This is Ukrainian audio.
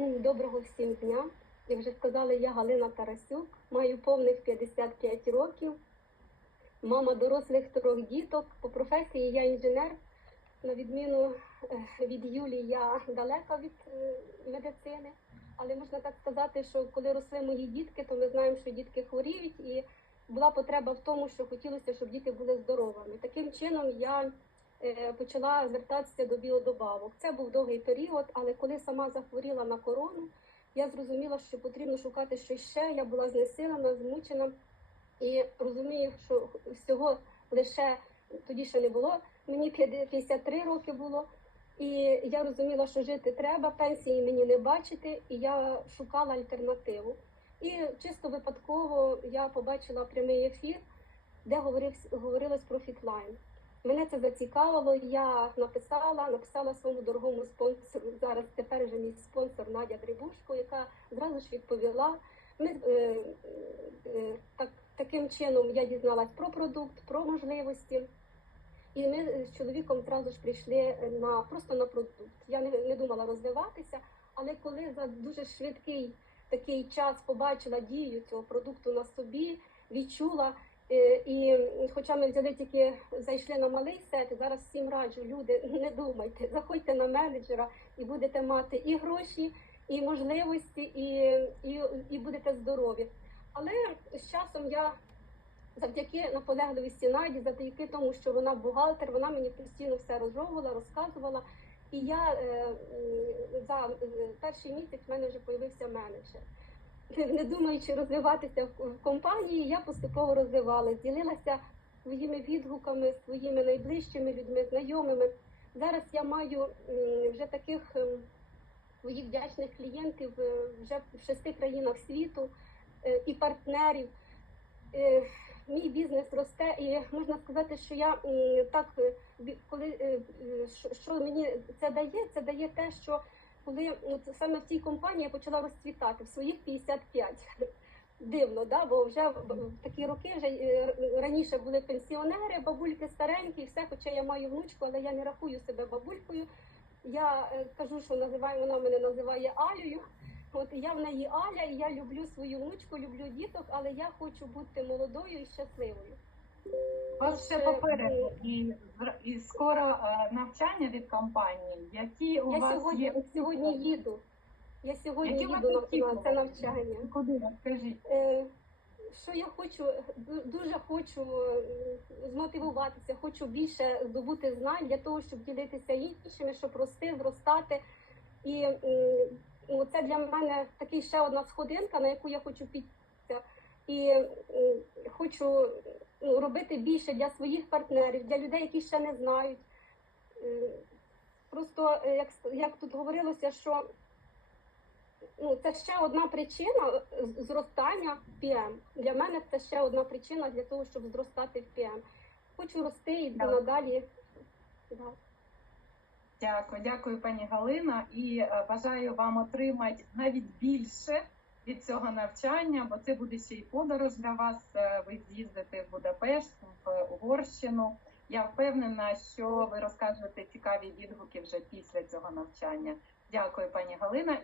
Доброго всім дня. Як вже сказали, я Галина Тарасюк, маю повних 55 років, мама дорослих трьох діток. По професії я інженер. На відміну е, від Юлії, я далека від е, медицини. Але можна так сказати, що коли росли мої дітки, то ми знаємо, що дітки хворіють, і була потреба в тому, що хотілося, щоб діти були здоровими. Таким чином я почала звертатися до біодобавок. Це був довгий період, але коли сама захворіла на корону, я зрозуміла, що потрібно шукати щось ще. Я була знесилена, змучена і розумію, що всього лише тоді ще не було. Мені 53 роки було, і я розуміла, що жити треба, пенсії мені не бачити, і я шукала альтернативу. І чисто випадково я побачила прямий ефір, де говорив, говорилось про фітлайн. Мене це зацікавило. Я написала, написала своєму дорогому спонсору. Зараз тепер вже мій спонсор Надя Дрибушко, яка зразу ж відповіла. Ми е, е, так, таким чином я дізналась про продукт, про можливості. І ми з чоловіком зразу ж прийшли на просто на продукт. Я не, не думала розвиватися, але коли за дуже швидкий такий час побачила дію цього продукту на собі, відчула. Е, І хоча ми взяли тільки зайшли на малий сет, зараз всім раджу, люди, не думайте, заходьте на менеджера і будете мати і гроші, і можливості, і, і, і будете здорові. Але з часом я завдяки наполегливості Наді, завдяки тому, що вона бухгалтер, вона мені постійно все розжовувала, розказувала. І я е, за е, перший місяць в мене вже з'явився менеджер. Не думаючи розвиватися в компанії, я поступово розвивалася, ділилася своїми відгуками, своїми найближчими людьми, знайомими. Зараз я маю вже таких ем, своїх вдячних клієнтів е, вже в шести країнах світу е, і партнерів. Е, Мій бізнес росте, і можна сказати, що я так, коли що мені це дає, це дає те, що коли от саме в цій компанії я почала розцвітати в своїх 55. Дивно, да? бо вже в такі роки вже е, раніше були пенсіонери, бабульки старенькі, все, хоча я маю внучку, але я не рахую себе бабулькою. Я е, кажу, що називаю, вона мене називає Алею. От я в неї Аля, і я люблю свою внучку, люблю діток, але я хочу бути молодою і щасливою. У вас ще попереду і, і скоро е, навчання від компанії. Які у Я вас сьогодні, є сьогодні їду. Я сьогодні Які у вас їду на, це навчання. Куди скажіть? Е, що я хочу, ду- дуже хочу е, змотивуватися, хочу більше здобути знань для того, щоб ділитися іншими, щоб рости, зростати. І м, ну, це для мене такий ще одна сходинка, на яку я хочу піднятися. І м, хочу робити більше для своїх партнерів, для людей, які ще не знають. Е, Просто е, як, як тут говорилося, що ну, це ще одна причина зростання в ПМ. Для мене це ще одна причина для того, щоб зростати в ПМ. Хочу рости і Так. надалі. Да. Дякую, дякую, пані Галина. І е, бажаю вам отримати навіть більше від цього навчання, бо це буде ще й подорож для вас. Е, Ви з'їздите в Будапешт, в Угорщину. Я впевнена, що ви розкажете цікаві відгуки вже після цього навчання. Дякую, пані Галина.